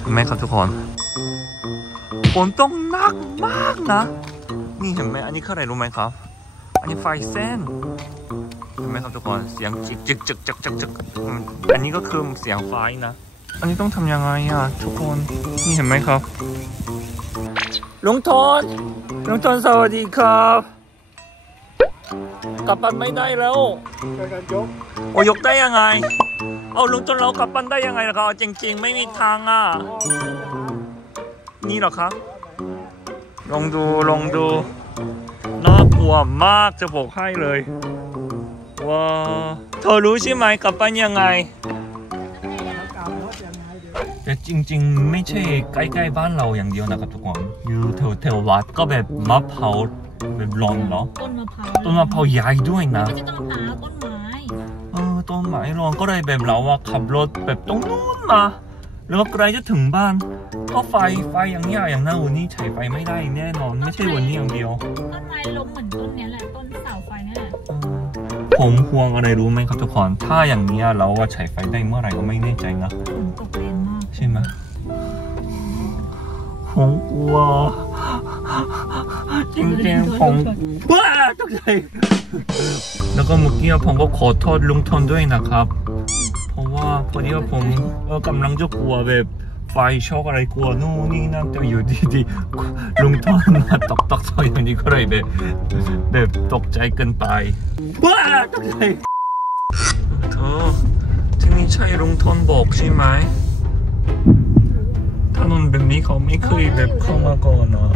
เห็นไหมครับทุกคนฝนตกหนักมากนะนี่เห็นไหมอันนี้คืออะไรรู้ไหมครับอันนี้ไฟเส้นเห็นไหมครับทุกคนเสียงจึกอันนี้ก็คือเสียงไฟนะอันนี้ต้องทำยังไงอ่ะทุกคนนี่เห็นไหมครับลุงทนสวัสดีครับกลับบ้านไม่ได้แล้วโอ้ยกได้ยังไงเอาลุงทนเรากลับบ้านได้ยังไงล่ะครับจริงๆไม่มีทางอ่ะนี่เหรอครับลองดูน่ากลัวมากจะบอกให้เลยว้าเธอรู้ใช่ไหมกลับบ้านยังไงแต่จริงๆไม่ใช่ใกล้ๆบ้านเราอย่างเดียวนะครับทุกคนอยู่แถววัดก็แบบมะพร้าวแบบร้อนเนาะต้นมะพร้าวใหญ่ด้วยนะไม่ใช่ต้นมะพร้าวต้นไม้ต้นไม้ร้อนก็เลยแบบเราว่าขับรถแบบตรงนู้นมาแล้วก็ใกล้จะถึงบ้านก็ไฟอย่างนี้อย่างนั้นวันนี้ใช้ไฟไม่ได้แน่นอนไม่ใช่วันนี้อย่างเดียวต้นไม้ล้มเหมือนต้นนี้แหละต้นเสาไฟนี่แหละผมห่วงอะไรรู้ไหมครับทุกคนถ้าอย่างนี้เราว่าใช้ไฟได้เมื่อไหร่ก็ไม่แน่ใจนะฝนตกแรงมากใช่ไหมผมกลัวจริงๆผมว้าตกใจแล้วก็เมื่อกี้ผมก็ขอโทษลุงทนด้วยนะครับเพราะว่าพอดีว่าผมกำลังจะกลัวแบบไฟช็อกอะไรกลัวนู่นนี่นั่นแต่อยู่ดีๆลุงทนมาตกซอยอย่างนี้ก็เลยแบบตกใจเกินไปว้าตกใจเธอที่นี่ใช่ลุงทนบอกใช่ไหมถนนแบบนี้เขาไม่เคยแบบเข้ามาก่อนนะ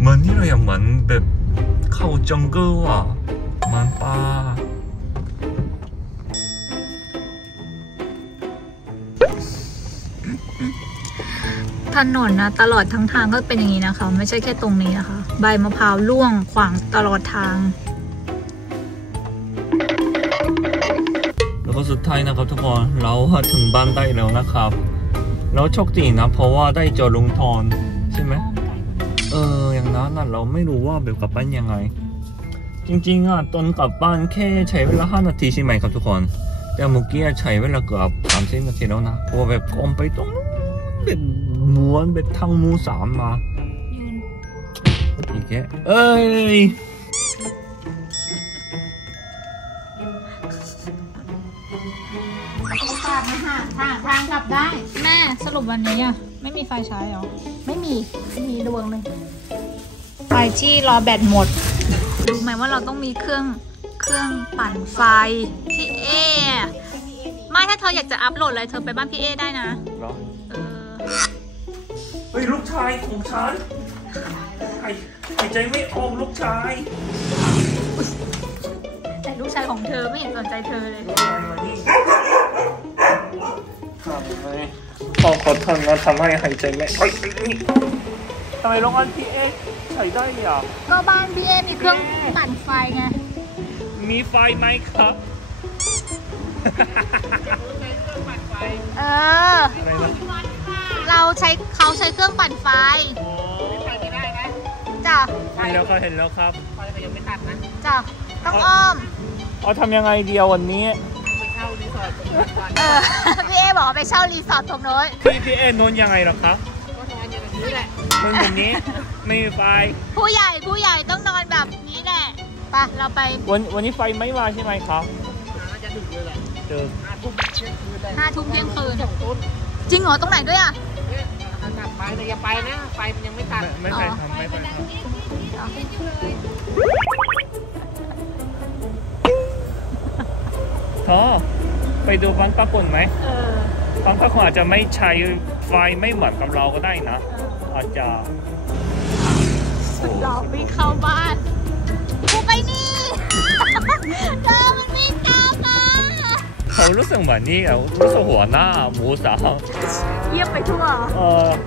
เหมือนนี่เลยเหมือนแบบเข้าจังเกิลอ่ะมันป่าถนนนะตลอดทั้งทางก็เป็นอย่างนี้นะคะไม่ใช่แค่ตรงนี้นะคะใบมะพร้าวร่วงขวางตลอดทางแล้วก็สุดท้ายนะครับทุกคนเราถึงบ้านได้แล้วนะครับแล้วโชคดีนะเพราะว่าได้เจอลุงทนใช่ไหมอย่างนั้นน่ะเราไม่รู้ว่าแบบกลับบ้านยังไงจริงๆอ่ะตอนกลับบ้านแค่ใช้เวลา5 นาทีใช่ไหมครับทุกคนแต่เมื่อกี้ใช้เวลาเกือบ30 นาทีแล้วนะเพราะแบบก่อนไปตรงเป็นม้วนเป็นทางมูสามมาอีกแค่ทางกลับได้แม่สรุปวันนี้อ่ะไม่มีไฟใช้หรอไม่มีดวงเลยไฟที่รอแบตหมดรู้ไหมว่าเราต้องมีเครื่องปั่นไฟพี่เอไม่ถ้าเธออยากจะอัพโหลดอะไรเธอไปบ้านพี่เอได้นะเฮ้ยลูกชายของฉันหายใจไม่ออกลูกชายแต่ลูกชายของเธอไม่เห็นสนใจเธอเลยขอโทษนะทำให้หายใจไม่ออกทำไมโรงงานพี่เอใช้ได้อ่ะก็บ้านพี่เอมีเครื่องปั่นไฟไงมีไฟไหมครับเขาใช้เครื่องปั่นไฟไฟไม่ได้นะจ้ะเห็นแล้วครับไฟยังไม่ตัดนะจ้ะต้องอ้อมทำยังไงเดียววันนี้ไปเช่ารีสอร์ทพี่เอบอกไปเช่ารีสอร์ทตรงโน้นพี่เอนอนยังไงหรอครับก็นอนอย่างนี้แหละนอนอย่างนี้ไม่มีไฟผู้ใหญ่ต้องนอนแบบนี้แหละไปเราไปวันนี้ไฟไม่มาใช่ไหมครับน่าจะดึกเลยแหละเจอ5 ทุ่มเที่ยงคืนจริงเหรอตรงไหนด้วยอ่ะตัดไฟแต่อย่าไปนะไฟมันยังไม่ตัดไม่ไปทำไปดูบางปะปุ่นไหมบางปะปุ่นอาจจะไม่ใช้ไฟไม่เหมือนกับเราก็ได้นะอาจจะสุดหล่อวิ่งเข้าบ้านกูไปนี่มันวิ่งตามมาเขารู้สึกเหมือนนี่รู้สึกหัวหน้าหมูสาวเยี่ยมไปทั่ว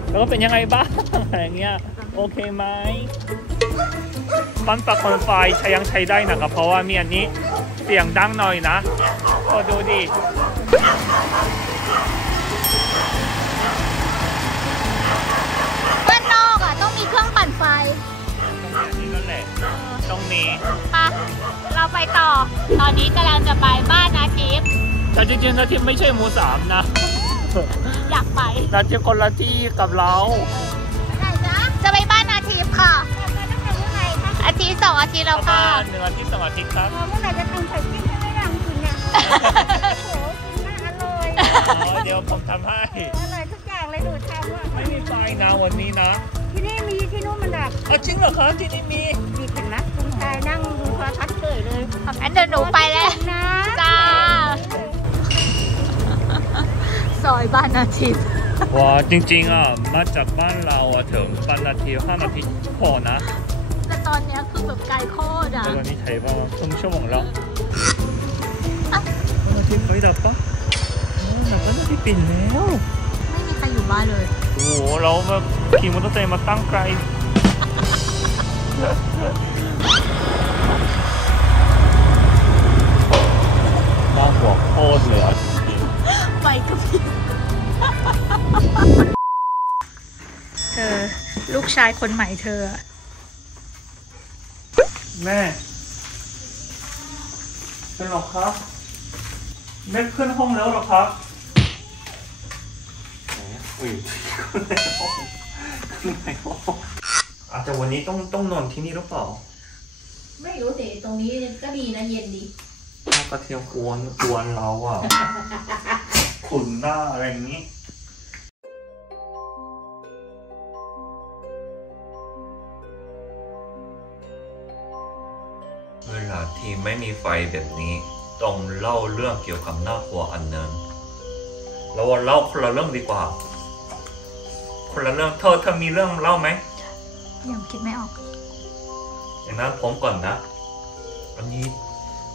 แล้วก็เป็นยังไงบ้างอะไรเงี้ยโอเคไหมบ้านปะปุ่นไฟยังใช้ได้นะครับเพราะว่ามีอันนี้เสียงดังหน่อยนะก็ดูดิบ้านนอกอ่ะต้องมีเครื่องปั่นไฟนี่นั่นแหละต้องมีไปเราไปต่อตอนนี้กำลังจะไปบ้านอาทิตย์แต่จริงๆอาทิตย์ไม่ใช่หมูสามนะอยาก ากไป เราจะคนละที่กับเรา ไหนจ๊ะจะไปบ้านอาทิตย์ค่ะอาทิตย์2 อาทิตย์แล้วค่ะ1 อาทิตย์ 2 อาทิตย์ครับ เมื่อไหร่จะทำไข่ปิ้งให้ไม่ดังกินเนี่ยโอ้โหกินน่าอร่อย เดี๋ยวผมทำให้ อร่อยทุกอย่างเลยดูทำอ่ะ ไม่มีไฟนะวันนี้นะ ที่นี่มีที่นู่นมันดับ จริงเหรอครับที่นี่มี มีเห็นไหมคุณชายนั่งดูโทรทัศน์เฉยเลย อันเดินหนูไปแล้ว นะ จ้าซอยบ้านอาทิตย์ ว้าจริงๆมาจากบ้านเราถึงบ้านนาที5 นาทีพอนะ แต่ตอนนี้คือแบบไกลโคตรอ่ะ แต่วันนี้ใช้บ้างครึ่งชั่วโมงแล้วบ้านนาทีไฟดับปะแต่บ้านนาทีปิดแล้ว ไม่มีใครอยู่บ้านเลย โอ้โหเราแบบขี่มอเตอร์ไซค์มาตั้งไกลน่าหัวโคตรเลยไปกับพี่เธอลูกชายคนใหม่เธอ แม่เป็นหรอครับแม่ขึ้นห้องแล้วหรอครับอุ้ยขึ้นในห้องอาจจะวันนี้ต้องนอนที่นี่หรือเปล่าไม่รู้แต่ตรงนี้ก็ดีนะเย็นดีกระเทียมกวนเราขุนหน้าอะไรอย่างนี้เวลาที่ไม่มีไฟแบบนี้ต้องเล่าเรื่องเกี่ยวกับน่ากลัวอันนึงเราเล่าคนละเรื่องดีกว่าคนละเรื่องเธอมีเรื่องเล่าไหมยังคิดไม่ออกอย่างนั้นผมก่อนนะอันนี้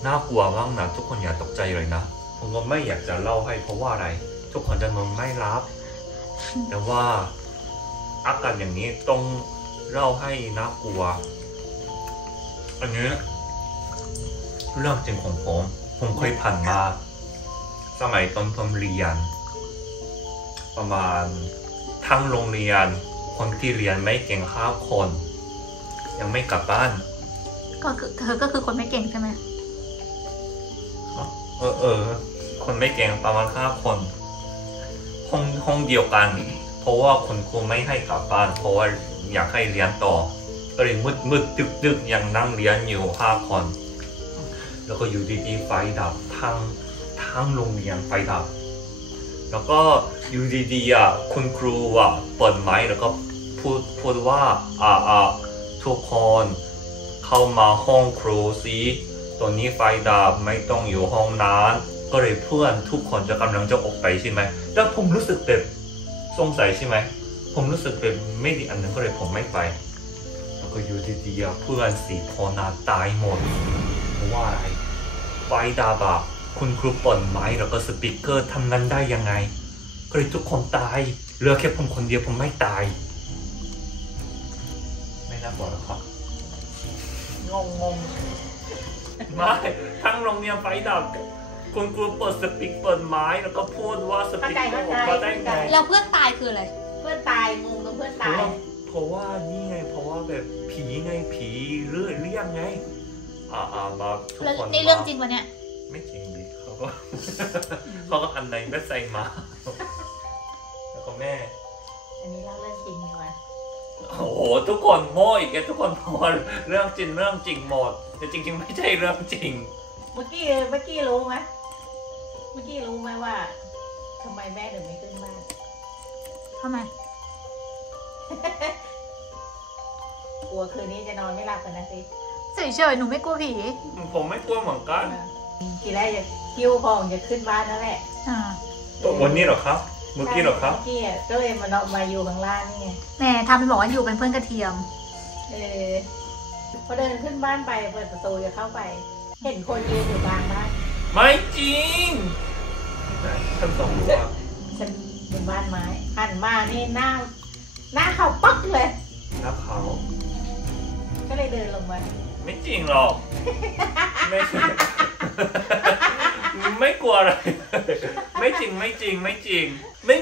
น่ากลัวมากนะทุกคนอย่าตกใจเลยนะผมก็ไม่อยากจะเล่าให้เพราะว่าอะไรทุกคนจะนอนไม่รับแต่ว่าอาการอย่างนี้ต้องเล่าให้น่ากลัวอันนี้เรื่องจริงของผมเคยผ่านมาสมัยตอนผมเรียนประมาณทั้งโรงเรียนคนที่เรียนไม่เก่ง5 คนยังไม่กลับบ้านก็คือเธอก็คือคนไม่เก่งใช่ไหมคนไม่เก่งประมาณ5 คนห้องเดียวกันเพราะว่าคุณครูไม่ให้กลับบ้านเพราะว่าอยากให้เรียนต่อก็เลยมืดดึกยังนั่งเรียนอยู่5 คนแล้วก็อยู่ดีๆไฟดับทั้งโรงเรียนไฟดับแล้วก็อยู่ดีๆคุณครูเปิดไมค์แล้วก็พูดว่าทุกคนเข้ามาห้องครูสิตอนนี้ไฟดับไม่ต้องอยู่ห้องนั้นก็เลยเพื่อนทุกคนจะกำลังจะออกไปใช่ไหมแล้วผมรู้สึกแบบสงสัยใช่ไหมผมรู้สึกแบบไม่ดีอันนั้นก็เลยผมไม่ไปแล้วก็อยู่ดีๆเพื่อน4 คนตายหมดเพราะว่าอะไรไฟดับคุณครูเปิดไมค์แล้วก็สปีกเกอร์ทำงานได้ยังไงก็เลยทุกคนตายเหลือแค่ผมคนเดียวผมไม่ตายไม่น่าบอกหรอกครับงงไม่ทั้งโรงเรียนไฟดับคุณครูเปิดสปีกเปิดไม้แล้วก็พูดว่าสปีกเกอร์มาได้ไงแล้วเพื่อนตายคืออะไรเพื่อนตายงงกับเพื่อนตายเพราะว่านี่ไงเพราะว่าแบบผีไงผีเรียกไงมาทุกคนนี่เรื่องจริงวะเนี่ยไม่จริงดิเขาก็อันในเว็บไซต์มาแล้วก็แม่อันนี้เรื่องจริงดีกว่าโอ้โหทุกคนโม่อีกทุกคนพอเรื่องจริงหมดแต่จริงๆไม่ใช่เรื่องจริงเมื่อกี้รู้ไหมว่าทำไมแม่ถึงไม่ขึ้นบ้านทำไมกลัวคืนนี้จะนอนไม่หลับกันนะสิเฉยๆหนูไม่กลัวผีผมไม่กลัวเหมือนกันทีแรกจะคิ้วของจะขึ้นบ้านนั่นแหละวันนี้หรอครับเมื่อกี้หรอครับเมื่อกี้ก็เลยมาอยู่ข้างล่างนี่ไงแม่ทำเป็นบอกว่าอยู่เป็นเพื่อนกระเทียมพอเดินขึ้นบ้านไปเปิดประตูจะเข้าไปเห็นคนยืนอยู่กลางบ้านไม่จริงฉันส่งดูว่าฉันเป็นบ้านไม้หันมานี่หน้าเขาปักเลยหน้าเขาก็เลยเดินลงมาไม่จริงหรอกไม่กลัวอะไรไม่จริงไม่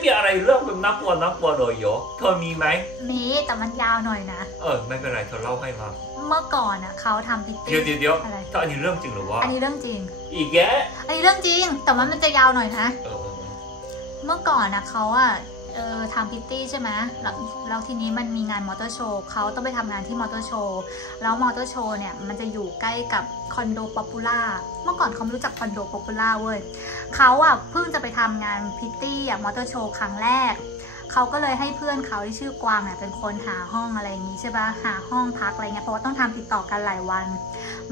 มีอะไรเรื่องแบบน่ากลัวเลยโยเธอมีไหมมีแต่มันยาวหน่อยนะไม่เป็นไรเธอเล่าให้มาเมื่อก่อนเขาทำพิธีเดี๋ยวถ้าอันนี้เรื่องจริงหรือว่าอันนี้เรื่องจริงอีกแกอันนี้เรื่องจริงแต่ว่ามันจะยาวหน่อยนะเมื่อก่อนเขา ทำพิตตี้ใช่ไหมแล้วทีนี้มันมีงานมอเตอร์โชว์เขาต้องไปทำงานที่มอเตอร์โชว์แล้วมอเตอร์โชว์เนี่ยมันจะอยู่ใกล้กับคอนโดป๊อปปูล่าเมื่อก่อนเขาไม่รู้จักคอนโดป๊อปปูล่าเว้ยเขาอะเพิ่งจะไปทำงานพิตตี้มอเตอร์โชว์ครั้งแรกเขาก็เลยให้เพื่อนเขาที่ชื่อกวางเนี่ยเป็นคนหาห้องอะไรอย่างนี้ใช่ปะหาห้องพักอะไรเงี้ยเพราะว่าต้องทำติดต่อกันหลายวัน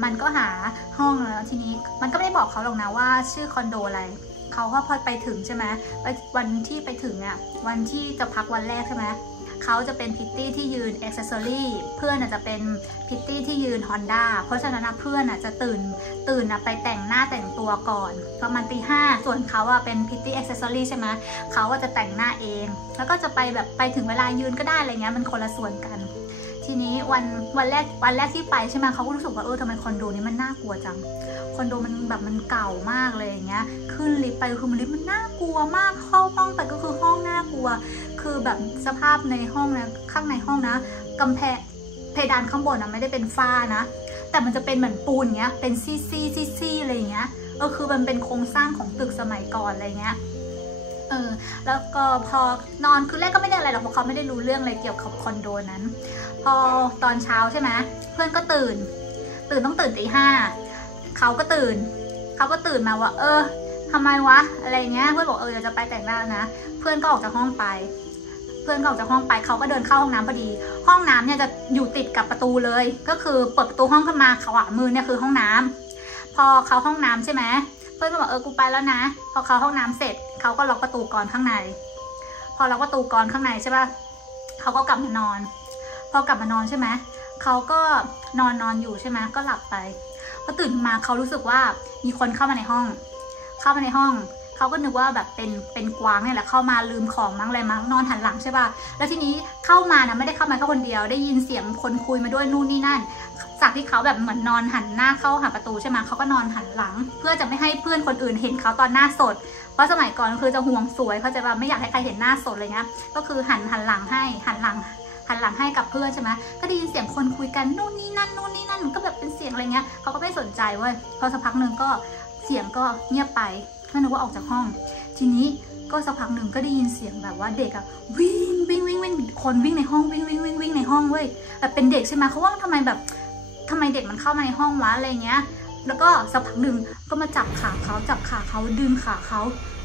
มันก็หาห้องแล้วทีนี้มันก็ไม่ได้บอกเขาหรอกนะว่าชื่อคอนโดอะไรเขาก็พอไปถึงใช่ไหมวันที่ไปถึงอ่ะวันที่จะพักวันแรกใช่ไหมเขาจะเป็นพิตตี้ที่ยืนอ็อกเซสซอรี่เพื่อนอาจจะเป็นพิตตี้ที่ยืน Honda เพราะฉะนั้นเพื่อนอาจจะตื่นไปแต่งหน้าแต่งตัวก่อนประมาณตี 5ส่วนเขาอะเป็นพิตตี้อ็อกเซสซอรี่ใช่ไหมเขาจะแต่งหน้าเองแล้วก็จะไปแบบไปถึงเวลายืนก็ได้อะไรเงี้ยมันคนละส่วนกันทีนี้วันแรกที่ไปใช่ไหมเขาก็รู้สึกว่าทำไมคอนโดนี้มันน่ากลัวจังคอนโดมันแบบมันเก่ามากเลยอย่างเงี้ยขึ้นลิฟต์ไปคือลิฟต์มันน่ากลัวมากเข้าห้องไปก็คือห้องน่ากลัวคือแบบสภาพในห้องนะข้างในห้องนะกำแพงเพดานข้างบนนะไม่ได้เป็นฝ้านะแต่มันจะเป็นเหมือนปูนเงี้ยเป็นซี่อะไรอย่างเงี้ยคือมันเป็นโครงสร้างของตึกสมัยก่อนอะไรเงี้ยแล้วก็พอนอนคือแรกก็ไม่ได้อะไรหรอกเพราะเขาไม่ได้รู้เรื่องอะไรเกี่ยวกับคอนโดนั้นพอตอนเช้าใช่ไหมเพื่อนก็ตื่นต้องตื่นตี 5เขาก็ตื่นมาว่าทำไมวะอะไรเงี้ยเพื่อนบอกเดี๋ยวจะไปแต่งหน้านะเพื่อนก็ออกจากห้องไปเขาก็เดินเข้าห้องน้ำพอดีห้องน้ำเนี่ยจะอยู่ติดกับประตูเลยก็คือเปิดประตูห้องขึ้นมาขวามือเนี่ยคือห้องน้ำพอเขาห้องน้ำใช่ไหมเพื่อนก็บอกกูไปแล้วนะพอเขาห้องน้ำเสร็จเขาก็ล็อกประตูกรข้างในพอล็อกประตูกรข้างในใช่ป่ะเขาก็กลับมานอนพอกลับมานอนใช่ไหมเขาก็นอนอยู่ใช่ไหมก็หลับไปพอตื่นมาเขารู้สึกว่ามีคนเข้ามาในห้องเขาก็นึกว่าแบบเป็นกวางเนี่ยแหละเข้ามาลืมของมั้งอะไรมั้งนอนหันหลังใช่ป่ะแล้วทีนี้เข้ามานะไม่ได้เข้ามาแค่คนเดียวได้ยินเสียงคนคุยมาด้วยนู่นนี่นั่นจากที่เขาแบบเหมือนนอนหันหน้าเข้าหาประตูใช่ไหมเขาก็นอนหันหลังเพื่อจะไม่ให้เพื่อนคนอื่นเห็นเขาตอนหน้าสดเพราะสมัยก่อนคือจะห่วงสวยเขาจะแบบไม่อยากให้ใครเห็นหน้าสดอะไรเงี้ยก็คือหันหลังให้หันหลังให้กับเพื่อนใช่ไหมก็ได้ยินเสียงคนคุยกันนู่นนี่นั่นก็แบบเป็นเสียงอะไรเงี้ยเขาก็ไม่สนใจเว้ยพอสักพักหนึ่งก็เสียงก็เงียบไปก็นึกว่าออกจากห้องทีนี้ก็สักพักหนึ่งก็ได้ยินเสียงแบบว่าเด็กอะวิ่งคนวิ่งในห้องวิ่งในห้องเว้ยแบบเป็นเด็กใช่ไหมเขาว่าทำไมเด็กมันเข้ามาในห้องวะอะไรเงี้ยแล้วก็สักพักหนึ่งก็มาจับขาเขาดึงขาเขา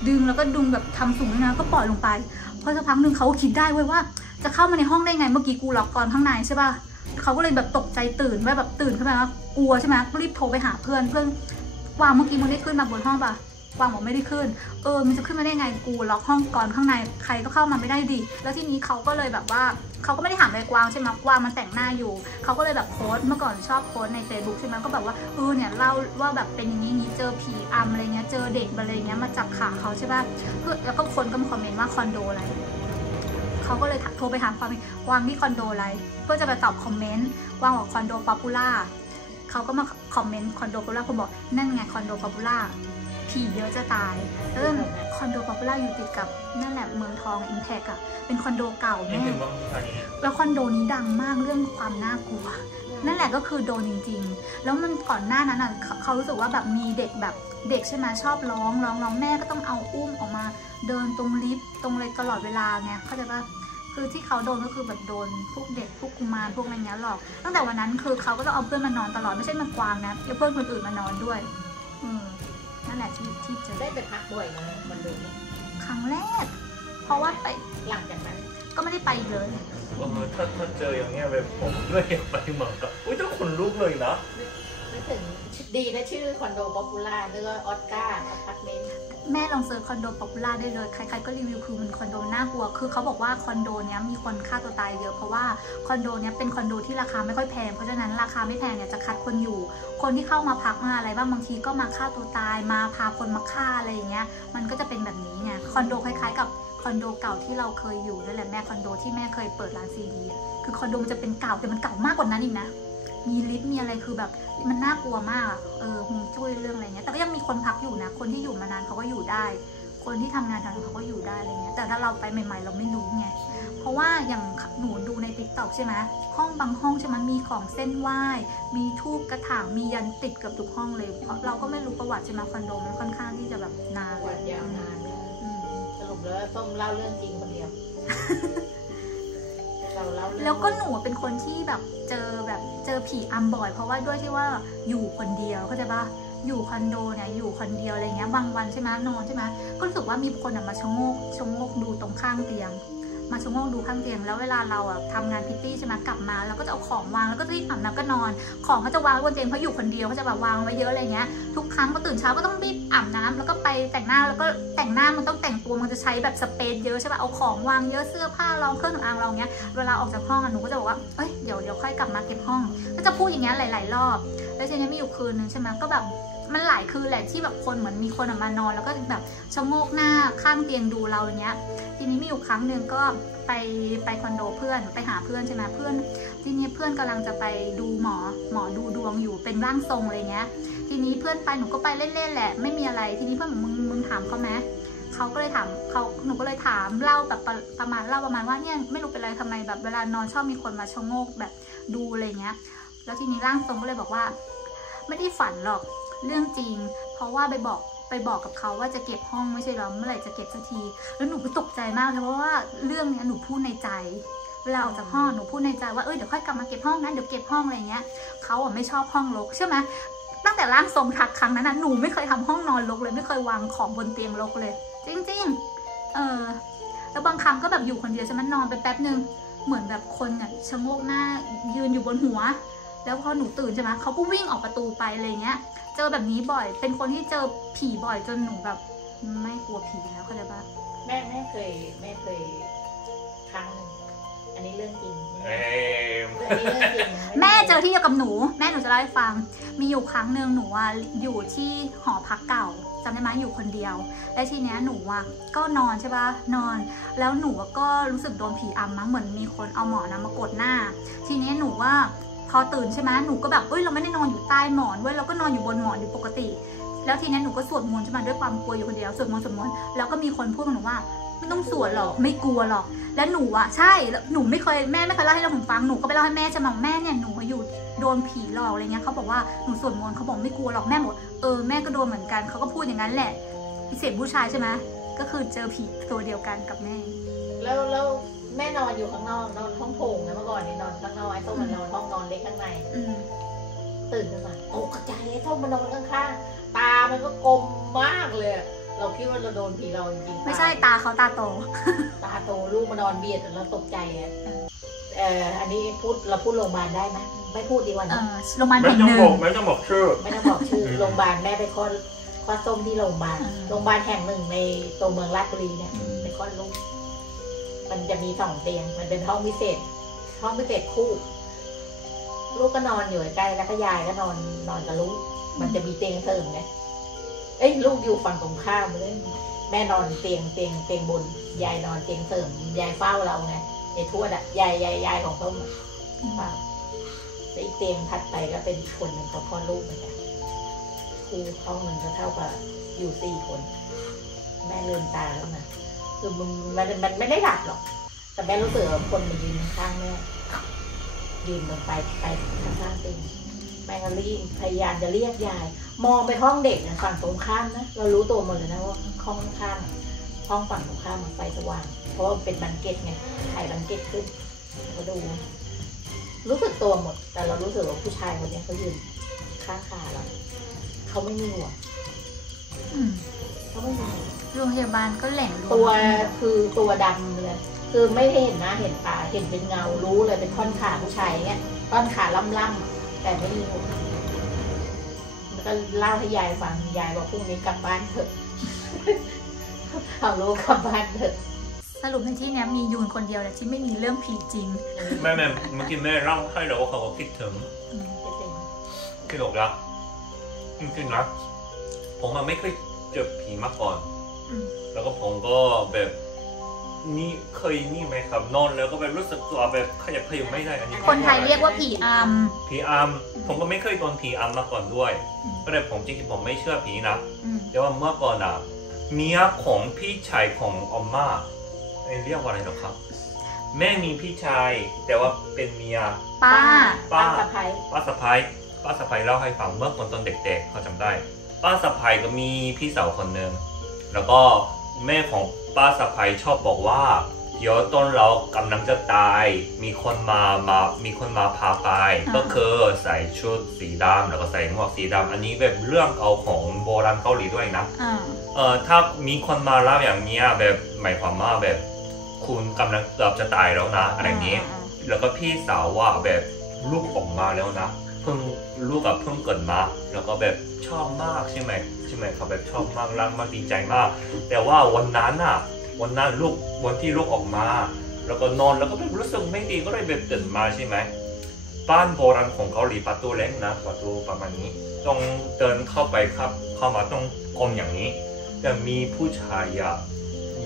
ดึงแล้วก็ดึงแบบทำสูงนะก็ปล่อยลงไปพอสักพักหนึ่งเขาคิดได้เว้ยว่าจะเข้ามาในห้องได้ไงเมื่อกี้กูล็อกกรข้างในใช่ป่ะเขาก็เลยแบบตกใจตื่นแบบตื่นขึ้นมาว่ากลัวใช่ไหมก็รีบโทรไปหาเพื่อนวางเมื่อกี้มึงได้ขึ้นมาบนห้องป่ะวางบอกไม่ได้ขึ้นมันจะขึ้นมาได้ไงกูล็อกห้องก่อนข้างในใครก็เข้ามาไม่ได้ดิแล้วทีนี้เขาก็เลยแบบว่าเขาก็ไม่ได้ถามอะไรกวางใช่ไหมกวางมันแต่งหน้าอยู่เขาก็เลยแบบโพสเมื่อก่อนชอบโพสใน Facebook ใช่ไหมก็แบบว่าเนี่ยเล่าว่าแบบเป็นอย่างนี้เจอผีอำอะไรเงี้ยเจอเด็กอะไรเงี้ยมาจับขาเขาใช่ป่ะแล้วก็คนก็มาคอมเมนต์ว่าคอนโดอะไรเขาก็เลยโทรไปถามกวางที่คอนโดอะไรเพื่อจะไปตอบคอมเมนต์กวางบอกคอนโดป๊อปปูล่าเขาก็มาคอมเมนต์คอนโดป๊อปปูล่าคนบอกนั่นไงคอนโดป๊อปปูล่าผีเยอะจะตายแล้วคอนโดป๊อปปูล่าอยู่ติดกับนั่นแหละเมืองทองอิมแพคอะเป็นคอนโดเก่าแม่แล้วคอนโดนี้ดังมากเรื่องความน่ากลัวนั่นแหละก็คือโดนจริงๆแล้วมันก่อนหน้านั้นอ่ะเขารู้สึกว่าแบบมีเด็กแบบเด็กใช่ไหมชอบร้องแม่ก็ต้องเอาอุ้มออกมาเดินตรงลิฟต์ตรงเลยตลอดเวลาไงเข้าใจป่ะคือที่เขาโดนก็คือแบบโดนพวกเด็กพวกกุมารพวกอะไรเงี้ยหรอกตั้งแต่วันนั้นคือเขาก็ต้องเอาเพื่อนมานอนตลอดไม่ใช่มากวางนะเอาเพื่อนคนอื่นมานอนด้วยนั่นแหละที่เจอได้ไปพักบ่อยนะมันดูครั้งแรกเพราะว่าไปหลังจากนั้นก็ไม่ได้ไปเลยถ้าเจออย่างเงี้ยแบบผมด้วยไปเหมือนกับต้องขนลุกเลยนะไม่ถึงดีนะชื่อคอนโดป๊อปปูล่าหรือว่าออสการ์อพาร์ตเมนต์แม่ลองเซิร์ชคอนโดป๊อปปูล่าได้เลยใครๆก็รีวิวคือมันคอนโดน่ากลัวคือเขาบอกว่าคอนโดเนี้ยมีคนฆ่าตัวตายเยอะเพราะว่าคอนโดเนี้ยเป็นคอนโดที่ราคาไม่ค่อยแพงเพราะฉะนั้นราคาไม่แพงเนี่ยจะคัดคนอยู่คนที่เข้ามาพักมาอะไรบ้างบางทีก็มาฆ่าตัวตายมาพาคนมาฆ่าอะไรอย่างเงี้ยมันก็จะเป็นแบบนี้ไงคอนโดคล้ายๆกับคอนโดเก่าที่เราเคยอยู่นั่นแหละแม่คอนโดที่แม่เคยเปิดร้านซีดีคือคอนโดมันจะเป็นเก่าแต่มันเก่ามากกว่านั้นอีกนะมีลิฟต์มีอะไรคือแบบมันน่ากลัวมากหงจุ้ยเรื่องอะไรเงี้ยแต่ก็ยังมีคนพักอยู่นะคนที่อยู่มานานเขาก็อยู่ได้คนที่ทำงานทางเขาก็อยู่ได้อะไรเงี้ยแต่ถ้าเราไปใหม่ๆเราไม่รู้ไงเพราะว่าอย่างหนูดูใน TikTok ใช่ไหมห้องบางห้องใช่ไหมมีของเส้นไหว้มีทูบกระถางมียันติดเกือบทุกห้องเลยเพราะเราก็ไม่รู้ประวัติใช่ไหมคอนโดมันค่อนข้างที่จะแบบนานเลยยาวนานสรุปแล้วส้มเล่าเรื่องจริงคนเดียว แล้วก็หนูเป็นคนที่แบบเจอผีอำบ่อยเพราะว่าด้วยที่ว่าอยู่คนเดียวเข้าใจปะอยู่คอนโดเนี่ยอยู่คนเดียวอะไรเงี้ยบางวันใช่ไหมนอนใช่ไหมก็รู้สึกว่ามีคนมาชะโงกดูตรงข้างเตียงมาชะโงกดูข้างเตียงแล้วเวลาเราทำงานพิตตี้ใช่ไหมกลับมาเราก็จะเอาของวางแล้วก็รีบอาบน้ำก็นอนของก็จะวางบนเตียงเพราะอยู่คนเดียวเขาจะแบบวางไว้เยอะอะไรเงี้ยทุกครั้งพอตื่นเช้าก็ต้องรีบอาบน้ำแล้วก็ไปแต่งหน้าแล้วก็แต่งหน้ามันต้องแต่งตัวมันจะใช้แบบสเปซเยอะใช่ป่ะเอาของวางเยอะเสื้อผ้ารองเครื่องสำอางเราเงี้ยเวลาออกจากห้องหนูก็จะบอกว่าเอ้ยเดี๋ยวค่อยกลับมาเก็บห้องก็จะพูดอย่างเงี้ยหลายๆรอบแล้วทีนี้มีอยู่คืนนึงใช่ไหมก็แบบมันหลายคืนแหละที่แบบคนเหมือนมีคนมานอนแล้วก็แบบชะโงกหน้าข้างเตียงดูเราอย่างเงี้ยทีนี้มีอยู่ครั้งหนึ่งก็ไปคอนโดเพื่อนไปหาเพื่อนใช่ไหมเพื่อนทีนี้เพื่อนกำลังจะไปดูหมอดูดวงอยู่เป็นร่างทรงอะไรเงี้ยทีนี้เพื่อนไปหนูก็ไปเล่นๆแหละไม่มีอะไรทีนี้เพื่อนบอกมึงถามเขาไหมเขาก็เลยถามหนูก็เลยถามเล่าแบบประมาณว่าเนี่ยไม่รู้เป็นอะไรทำไมแบบเวลานอนชอบมีคนมาชะโงกแบบดูอะไรเงี้ยแล้วทีนี้ร่างทรงก็เลยบอกว่าไม่ได้ฝันหรอกเรื่องจริงเพราะว่าไปบอกกับเขาว่าจะเก็บห้องไม่ใช่หรอเมื่อไหร่จะเก็บสักทีแล้วหนูก็ตกใจมากเลยเพราะว่าเรื่องนี้หนูพูดในใจเวลาออกจากห้องหนูพูดในใจว่าเดี๋ยวค่อยกลับมาเก็บห้องนะเดี๋ยวเก็บห้องอะไรเงี้ยเขาไม่ชอบห้องรกใช่ไหมตั้งแต่ร่างทรงทักครั้งนั้นนะหนูไม่เคยทำห้องนอนรกเลยไม่เคยวางของบนเตียงรกเลยจริงๆแล้วบางครั้งก็แบบอยู่คนเดียวใช่ไหมนอนไปแป๊บนึงเหมือนแบบคนเนี่ยชะโงกหน้ายืนอยู่บนหัวแล้วพอหนูตื่นใช่ไหมเขาก็วิ่งออกประตูไปอะไรเงี้ยเจอแบบนี้บ่อยเป็นคนที่เจอผีบ่อยจนหนูแบบไม่กลัวผีแล้วเข้าใจปะแม่เคยครั้งนึงอันนี้เรื่องจริงแม่เจอที่เดียวกับหนูแม่หนูจะเล่าให้ฟังมีอยู่ครั้งหนึ่งหนูอยู่ที่หอพักเก่าจำได้ไหมอยู่คนเดียวและทีเนี้ยหนูก็นอนใช่ปะนอนแล้วหนูก็รู้สึกโดนผีอำมั้งเหมือนมีคนเอาหมอนมากดหน้าทีนี้หนูว่าพอตื่นใช่ไหมหนูก็แบบเราไม่ได้นอนอยู่ใต้หมอนเว้ยเราก็นอนอยู่บนหมอนอยู่ปกติแล้วทีนี้หนูก็สวดมนต์ใช่ไหมด้วยความกลัวอยู่คนเดียวสวดมนต์แล้วก็มีคนพูดกับหนูว่าไม่ต้องสวดหรอกไม่กลัวหรอกแล้วหนูใช่แล้วหนูไม่เคยแม่ไม่เคยเล่าให้เราฟังหนูก็ไปเล่าให้แม่จะบอกแม่เนี่ยหนูอยู่โดนผีหลอกอะไรเงี้ยเขาบอกว่าหนูสวดมนต์เขาบอกไม่กลัวหรอกแม่บอกแม่ก็โดนเหมือนกันเขาก็พูดอย่างนั้นแหละพิเศษผู้ชายใช่ไหมก็คือเจอผีตัวเดียวกันกับแม่แล้วแม่นอนอยู่ข้างนอกนอนห้องโถงนะเมื่อก่อนนี่นอนข้างนอกไอ้ส้มมันนอนห้องนอนเล็กข้างในตื่นขึ้นมาตกใจไอ้ส้มมันนอนข้างๆตามันก็กลมมากเลยเราคิดว่าเราโดนผีเราจริงๆไม่ใช่ตาเขาตาโตตาโตลูกมานอนเบียดเราตกใจอันนี้เราพูดโรงพยาบาลได้ไหมไม่พูดดีกว่านะโรงพยาบาลแห่งหนึ่งไม่ต้องบอกชื่อโรงพยาบาลแม่ไปคลอดส้มที่โรงพยาบาลแห่งหนึ่งในตัวเมืองราชบุรีเนี่ยไปคลอดลูกมันจะมี2 เตียงมันเป็นห้องพิเศษคู่ลูกก็นอนอยู่ใกล้แล้วก็ยายก็นอนกับลูกมันจะมีเตียงเสริมไงลูกอยู่ฝั่งตรงข้ามเลยแม่นอนเตียงบนยายนอนเตียงเสริมยายเฝ้าเราไงไอ้ทวดยายของต้มเฝ้าอีกเตียงถัดไปก็เป็นอีกคนหนึ่งเขาคลอดลูกเหมือนกันคู่ห้องหนึ่งก็เท่ากับอยู่4 คนแม่ลืมตาแล้วนะคือมันไม่ได้หลับหรอกแต่แม่รู้สึกว่าคนมายืนข้างแม่ยืนลงไปข้างๆเตียงแม่ก็รีบพยายามจะเรียกยายมองไปห้องเด็กฝั่งตรงข้ามนะเรารู้ตัวหมดเลยนะว่าห้องข้างห้องฝั่งตรงข้ามไฟสว่างเพราะว่าเป็นบันเก็ตไงถ่ายบันเก็ตขึ้นก็ดูรู้สึกตัวหมดแต่เรารู้สึกว่าผู้ชายคนนี้เขายืนข้างขาเราเขาไม่มีหัวเขาไม่มีโรงพยาบาลก็แหล่งตัวคือตัวดำเลยคือไม่เห็นหน้าเห็นตาเห็นเป็นเงารู้เลยเป็นท่อนขาผู้ชายเงี้ยท่อนขาล่ำๆแต่ไม่มีหัวก็เล่าให้ยายฟังยายบอกพรุ่งนี้กลับบ้านเถอะเอาลูกกลับบ้านเถอะสรุปในที่นี้มียูนคนเดียวแหละที่ไม่มีเรื่องผีจริงแม่เมื่อกี้แม่เล่าให้เราว่าเขาคิดถึงคิดหลกละจริงๆนะผมไม่เคยเจอผีมาก่อนแล้วก็ผมก็แบบนี่เคยนี่ไหมครับนอนแล้วก็แบบรู้สึกตัวแบบขยับไม่ได้อันนี้คนไทยเรียกว่าผีอำผมก็ไม่เคยโดนผีอำมาก่อนด้วยก็เลยผมจริงๆผมไม่เชื่อผีนะแต่ว่าเมื่อก่อนอะเมียของพี่ชายของอมม่าเรียกว่าอะไรหรอครับแม่มีพี่ชายแต่ว่าเป็นเมียป้าสะใภ้เล่าให้ฟังเมื่อตอนเด็กๆเขาจำได้ป้าสะใภ้ก็มีพี่สาวคนหนึ่งแล้วก็แม่ของป้าสะใภ้ชอบบอกว่า เดี๋ยวตอนเรากำลังจะตายมีคนมาพาไปก็คือใส่ชุดสีดำแล้วก็ใส่หมวกสีดำอันนี้แบบเรื่องเอาของโบราณเกาหลีด้วยนะถ้ามีคนมาเล่าอย่างเนี้ยแบบหมายความว่าแบบคุณกำลังเกือบจะตายแล้วนะอะไรอย่างนี้แล้วก็พี่สาวว่าแบบลูกออกมาแล้วนะลูกเพิ่งเกิดมาแล้วก็แบบชอบมากใช่ไหมเขาแบบชอบมากรักมากดีใจมากแต่ว่าวันนั้นวันที่ลูกออกมาแล้วก็นอนแล้วก็แบบรู้สึกไม่ดีก็เลยแบบตื่นมาใช่ไหมบ้านโบราณของเกาหลีประตูเล็กนะประตูประมาณนี้ต้องเดินเข้าไปครับเข้ามาต้องกลมอย่างนี้แต่มีผู้ชาย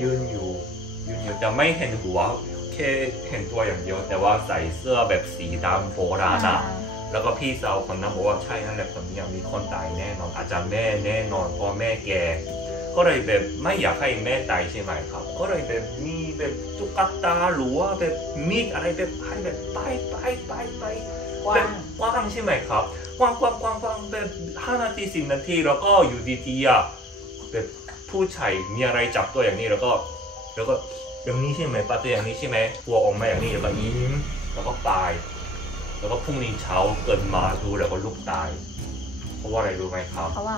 ยืนอยู่แต่ไม่เห็นหัวแค่เห็นตัวอย่างเดียวแต่ว่าใส่เสื้อแบบสีดำโบราณแล้วก็พี่สาวคนนั้นบอกว่าใช่นั่นแหละคนนี้มีคนตายแน่นอนอาจจะแม่แน่นอนเพราะแม่แกก็เลยแบบไม่อยากให้แม่ตายใช่ไหมครับก็เลยแบบมีแบบตุ๊กตาหรือว่าแบบมีดอะไรแบบให้แบบไปกว้างใช่ไหมครับกว้างแบบ5 นาที10 นาทีแล้วก็อยู่ดีๆแบบผู้ชายมีอะไรจับตัวอย่างนี้แล้วก็อย่างนี้ใช่ไหมปาตัวอย่างนี้ใช่ไหมหัวออกมาอย่างนี้แล้วก็ยิ้มแล้วก็ไปแล้วก็พรุ่งนี้เช้าเกิดมาดูแล้วก็ลูกตายเพราะว่าอะไรรู้ไหมครับเพราะว่า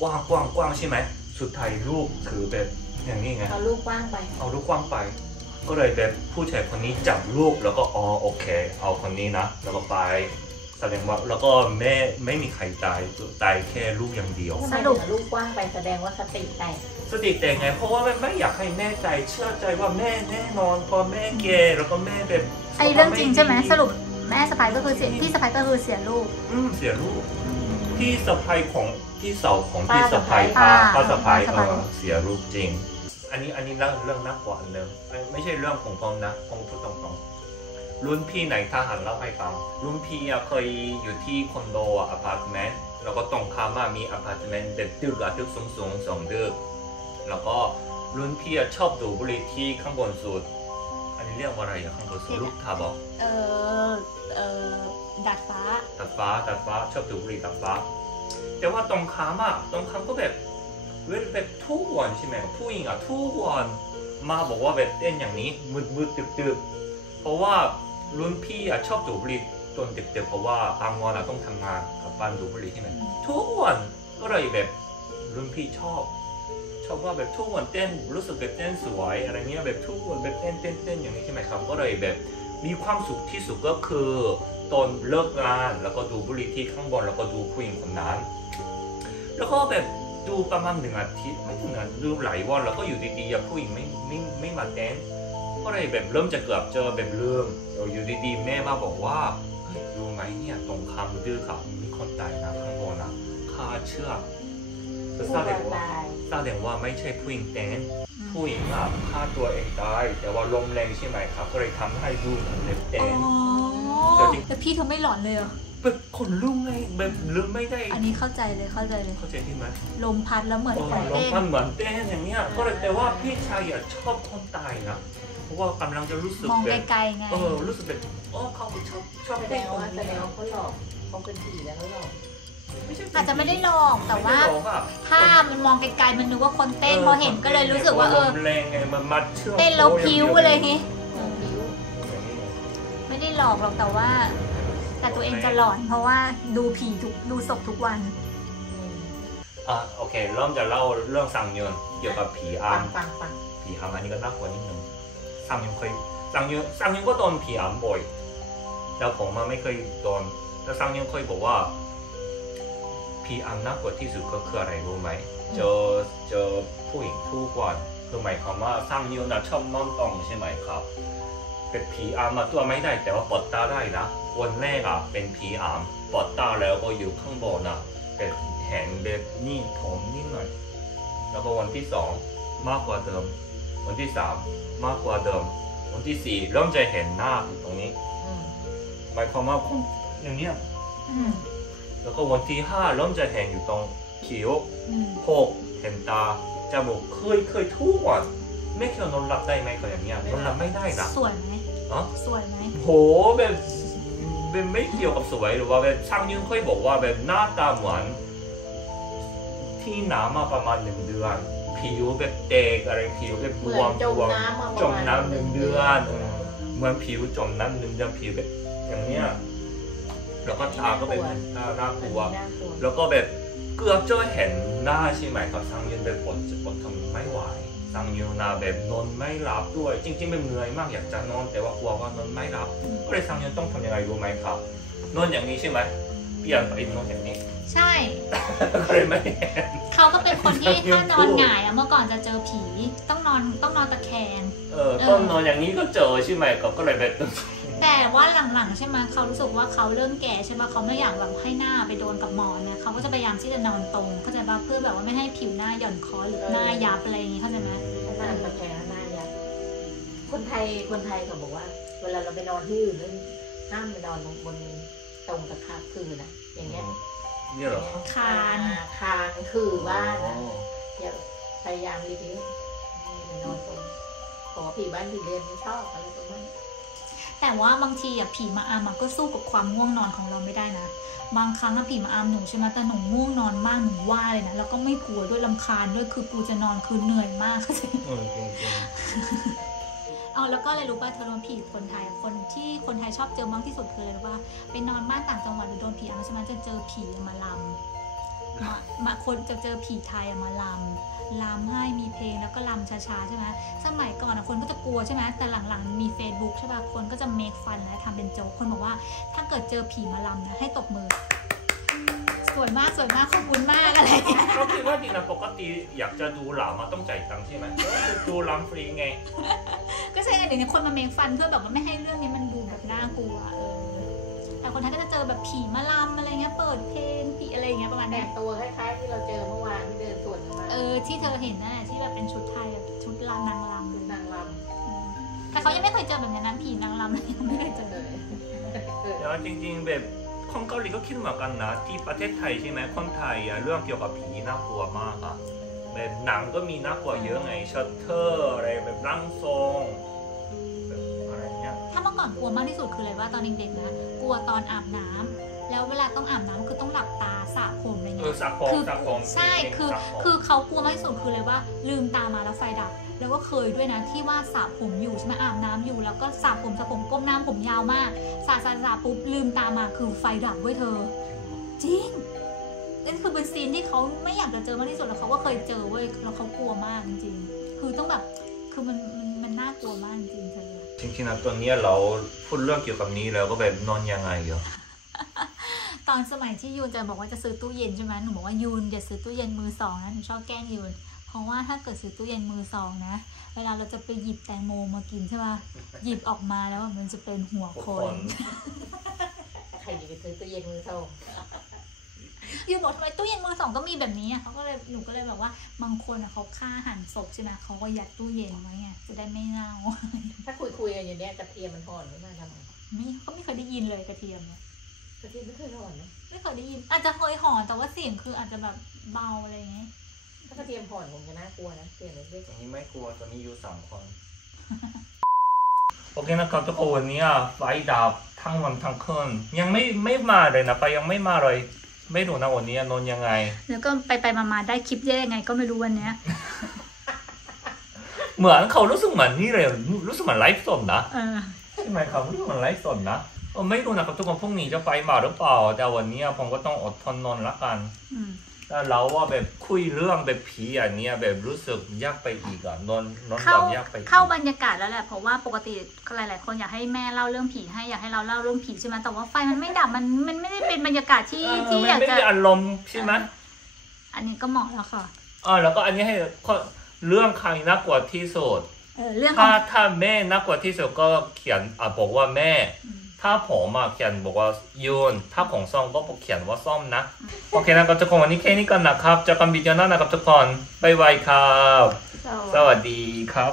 กว้างใช่ไหมสุดท้ายลูกคือแบบอย่างนี้ไงเอาลูกกว้างไปก็เลยแบบผู้ชายคนนี้จับลูกแล้วก็โอเคเอาคนนี้นะแล้วก็ไปแสดงว่าแล้วก็แม่ไม่มีใครตายแค่ลูกอย่างเดียวสรุปลูกกว้างไปแสดงว่าสติแตกไงเพราะว่าไม่อยากให้แม่ใจเชื่อใจว่าแม่แน่นอนพอแม่แก่แล้วก็แม่แบบไอ้เรื่องจริงใช่ไหมสรุปแม่สะใภ้ก็คือพี่สะใภ้ก็คือเสียลูกเสียลูกพี่สะใภ้ของพี่สาวของพี่สะใภ้ป้าสะใภ้เสียลูกจริงอันนี้เรื่องน่ากลัวอันนึงไม่ใช่เรื่องของผมนะผมพูดตรงๆรุ่นพี่ในทหารเล่าให้ฟังรุ่นพี่เคยอยู่ที่คอนโดอพาร์ตเมนต์แล้วก็ตรงข้ามมีอพาร์ตเมนต์แบบตึกสูง2 ตึกแล้วก็รุ่นพี่ชอบดูบุหรี่ที่ข้างบนสุดอันนี้เรียกว่าอะไรข้างบนสุดลูกทาบอกดัดฟ้าชอบดูบุหรี่ดัดฟ้าแต่ว่าตรงข้ามก็แบบทุกวันใช่ไหมผู้หญิงทุกวันมาบอกว่าแบบเต้นอย่างนี้มืดตึกเพราะว่ารุ่นพี่ชอบดูบุหรี่ตอนดึกเพราะว่าบางวันต้องทำงานกับบ้านดูบุหรี่ใช่ไหมทุกวันก็เลยแบบรุ่นพี่ชอบว่าแบบทุกวันเต้นรู้สึกแบบเต้นสวยอะไรเงี้ยแบบทุกวันแบบเต้นอย่างนี้ใช่ไหมครับก็เลยแบบมีความสุขที่สุดก็คือตอนเลิกงานแล้วก็ดูบุหรี่ที่ข้างบนแล้วก็ดูผู้หญิงคนนั้นแล้วก็แบบดูประมาณ1 อาทิตย์ไม่ถึงดูหลายวันแล้วก็อยู่ดีๆผู้หญิงไม่มาเต้นก็เลยแบบเริ่มจะเกือบเจอแบบเริ่มอยู่ดีๆแม่มาบอกว่ารู้ไหมเนี่ยตรงคำดื้อครับมีคนตายนะข้างบนคาเชือกแสดงว่าไม่ใช่ผู้หญิงเต้นผู้หญิงฆ่าตัวเองตายแต่ว่าลมแรงใช่ไหมครับก็เลยทำให้ดูเหมือนเต้นแต่พี่เขาไม่หลอนเลยเหรอแบบคนลุกไงแบบลืมไม่ได้อันนี้เข้าใจที่ไหมลมพัดแล้วเหมือนเต้นลมพัดเหมือนเต้นอย่างเงี้ยก็เลยแต่ว่าพี่ชายชอบคนตายนะเพราะว่ากำลังจะรู้สึกมองไกลๆไงรู้สึกแบบเขาชอบแสดงว่าเขาหลอกเขาเป็นผีแล้วเขาหลอกอาจจะไม่ได้หลอกแต่ว่าถ้ามันมองไกลๆมันนึกว่าคนเต้นพอเห็นก็เลยรู้สึกว่าเต้นแล้วพิ้วอะไรอย่างงี้ไม่ได้หลอกหรอกแต่ตัวเองจะหลอนเพราะว่าดูศพทุกวันโอเคเริ่มจะเล่าเรื่องสังยนเกี่ยวกับผีอำผีอำอันนี้ก็น่ากลัวนิดนึงสังยนก็โดนผีอำบ่อยแล้วผมไม่เคยโดนแล้วสังยนเคยบอกว่าผีอำน่ากลัวที่สุดก็คืออะไรรู้ไหมเจอผู้หญิงทุกวันคือหมายความว่าสังยนชอบนอนตรงใช่ไหมครับเป็นผีอำตัวไม่ได้แต่ว่าเปิดตาได้นะวันแรกเป็นผีอำเปิดตาแล้วก็อยู่ข้างบนเป็นแหงแบบนี่ผมนิดหน่อยแล้วก็วันที่2มากกว่าเดิมวันที่3มากกว่าเดิมวันที่4เริ่มจะเห็นหน้าตรงนี้หมายความว่าอย่างนี้แล้วก็วันที่5เริ่มจะเห็นอยู่ตรงคิ้ว6เห็นตาจมูกเคยทุกวันไม่เคยนอนหลับได้ไหมก็อย่างเงี้ยนอนหลับไม่ได้นะสวยไหมโหแบบไม่เกี่ยวกับสวยหรือว่าแบบช่างยืนเคยบอกว่าแบบหน้าตาเหมือนที่น้ำมาประมาณ1 เดือน ผิวแบบเด็กอะไรผิวแบบบวมจมน้ำ1 เดือนเหมือนผิวจมน้ำ1 เดือนผิวแบบอย่างเนี้ยแล้วก็ตาก็เป็นน่ากลัวแล้วก็แบบเกือบจะเห็นหน้าใช่ไหมครับสังยืนแบบอดทนไม่ไหวสังยืนนะแบบนอนไม่หลับด้วยจริงๆเป็นเหนื่อยมากอยากจะนอนแต่ว่ากลัวว่านอนไม่หลับก็เลยสังยืนต้องทำยังไงรู้ไหมครับนอนอย่างนี้ใช่ไหมเปลี่ยนไปนอนอย่างนี้ใช่ก็เลยไม่เห็นเขาก็เป็นคนที่ถ้านอนหงายเมื่อก่อนจะเจอผีต้องนอนตะแคงต้องนอนอย่างนี้ก็เจอใช่ไหมก็เลยแบบแต่ว่าหลังๆใช่ไหมเขารู้สึกว่าเขาเริ่มแก่ใช่ไหมเขาไม่อยากแบบให้หน้าไปโดนกับหมอนเนี่ยเขาก็จะพยายามที่จะนอนตรงเข้าใจป่ะเพื่อแบบว่าไม่ให้ผิวหน้าหย่อนคอหรือหน้ายับอะไรอย่างงี้เข้าใจไหมหน้าตะแคงหน้ายับคนไทยเขาบอกว่าเวลาเราไปนอนที่อื่นห้ามไปนอนบนตรงตะขาบคือนะอย่างเงี้ยเนี่ยเหรอคานคือบ้านนะอย่าพยายามรีบไปนอนตรงขอผีบ้านผีเรือนไม่ชอบอะไรตรงนั้นแต่ว่าบางทีผีมาอามก็สู้กับความง่วงนอนของเราไม่ได้นะบางครั้งผีมาอามหนูใช่ไหมแต่หนูง่วงนอนมากหนูว่าเลยนะแล้วก็ไม่กลัวด้วยรำคาญด้วยคือกูจะนอนคือเหนื่อยมากเอาแล้วก็อะไรรู้ป่ะเธอโดนผีคนไทยคนไทยชอบเจอมากที่สุดคืออะไรรู้ป่ะไปนอนบ้านต่างจังหวัดหรือโดนผีใช่ไหมจะเจอผีมาลำมาคนจะเจอผีไทยมาลำให้มีเพลงแล้วก็ลำช้าๆใช่ไหมสมัยก่อนคนก็จะกลัวใช่ไหมแต่หลังๆมี Facebook ใช่ป่ะคนก็จะเมคฟันและทำเป็นโจ๊กคนบอกว่าถ้าเกิดเจอผีมาลำนะให้ตบมือสวยมากขอบคุณมากอะไรเขาคิดว่าดีนะปกติอยากจะดูหลามาต้องจ่ายตังค์ใช่ไหมดูลำฟรีไงก็ใช่ไงเดี๋ยวนี้คนมาเมคฟันเพื่อแบบว่าไม่ให้เรื่องนี้มันดูแบบน่ากลัวแต่คนไทยก็จะเจอแบบผีมาลำอะไรเงี้ยเปิดเพลงผีอะไรเงี้ยประมาณนี้ตัวคล้ายๆที่เราเจอเมื่อวานที่เดินสวนมาที่เธอเห็นนั่นแหละที่แบบเป็นชุดไทยชุดนางรำแต่เขายังไม่เคยเจอแบบนั้นผีนางรำเลยยังไม่เคยเจอเดี๋ยวจริงๆแบบคนเกาหลีก็คิดเหมือนกันนะที่ประเทศไทยใช่ไหมคนไทยเรื่องเกี่ยวกับผีน่ากลัวมากอะแบบหนังก็มีน่ากลัวเยอะไงชัตเตอร์อะไรแบบร่างทรงแบบอะไรเงี้ยถ้าเมื่อก่อนกลัวมากที่สุดคืออะไรว่าตอนเด็กๆนะกลัวตอนอาบน้ำแล้วเวลาต้องอาบน้ำคือต้องหลับตาสระผมอะไรเงี้ยสระผมใช่คือเขากลัวมากที่สุดคือเลยว่าลืมตามาแล้วไฟดับแล้วก็เคยด้วยนะที่ว่าสระผมอยู่ใช่ไหมอาบน้ำอยู่แล้วก็สระผมก้มหน้าผมยาวมากสระปุ๊บลืมตามาคือไฟดับด้วยเธอจริงนั่นคือเป็นซีนที่เขาไม่อยากจะเจอมากที่สุดแล้วเขาก็เคยเจอเว้ยแล้วเขากลัวมากจริงๆคือต้องแบบคือมันน่ากลัวมากจริงๆเธอจริงๆนะตอนนี้เราพูดเรื่องเกี่ยวกับนี้แล้วก็แบบนอนยังไงเหรอตอนสมัยที่ยูนจะบอกว่าจะซื้อตู้เย็นใช่ไหมหนูบอกว่ายูนอย่าซื้อตู้เย็นมือสองนะหนูชอบแกล้งยูนเพราะว่าถ้าเกิดซื้อตู้เย็นมือสองนะเวลาเราจะไปหยิบแตงโมมากินใช่ป่ะหยิบออกมาแล้วมันจะเป็นหัวคนใครจะไปซื้อตู้เย็นมือสองยูบอกทำไมตู้เย็นมือสองก็มีแบบนี้เขาก็เลยหนูก็เลยแบบว่าบางคนเขาฆ่าหั่นศพใช่ไหมเขาก็ยัดตู้เย็นไว้ไงจะได้ไม่เน่าถ้าคุยกันอย่างนี้กระเทียมมันห่อนไม่มาทำไมไม่เคยได้ยินเลยกระเทียมกระเทียมไม่เคยห่อนนะไม่เคยได้ยินอาจจะเคยห่อนแต่ว่าเสียงคืออาจจะแบบเบาอะไรอย่างเงี้ยถ้ากระเทียมห่อนผมจะน่ากลัวนะเสียงเล็กๆอย่างนี้ไม่กลัวตอนนี้อยู่3 คนโอเคนะครับทุกคนวันนี้ไฟดับทั้งวันทั้งคืนยังไม่มาเลยนะไฟยังไม่มาเลยไม่รู้นะวันนี้นอนยังไงแล้วก็ไปมาได้คลิปได้ยังไงก็ไม่รู้วันนี้เหมือนเขารู้สึกเหมือนนี่เลยรู้สึกเหมือนไลฟ์สดนะใช่ไหมครับรู้สึกเหมือนไลฟ์สดนะไม่รู้นะครับทุกคนพรุ่งนี้จะไฟมาหรือเปล่าแต่วันนี้ผมก็ต้องอดทนนอนละกันแต่เราว่าแบบคุยเรื่องแบบผีอย่างนี้แบบรู้สึกยากไปอีกนอนแบบยากไปเข้าบรรยากาศแล้วแหละเพราะว่าปกติหลายๆคนอยากให้แม่เล่าเรื่องผีให้อยากให้เราเล่าเรื่องผีใช่ไหมแต่ว่าไฟมันไม่ดับมันไม่ได้เป็นบรรยากาศที่อยากจะไม่ได้อารมณ์ใช่ไหมอันนี้ก็เหมาะแล้วค่ะแล้วก็อันนี้ให้เรื่องใครน่ากลัวที่สุดถ้าแม่น่ากลัวที่สุดก็เขียนบอกว่าแม่ถ้าผมเขียนบอกว่ายูนถ้าผมส้มก็เขียนว่าส้มนะโอเคนะครับทุกคนวันนี้แค่นี้กันนะครับเจอกันวิดีโอหน้านะครับทุกคนบ๊ายบายครับสวัสดีครับ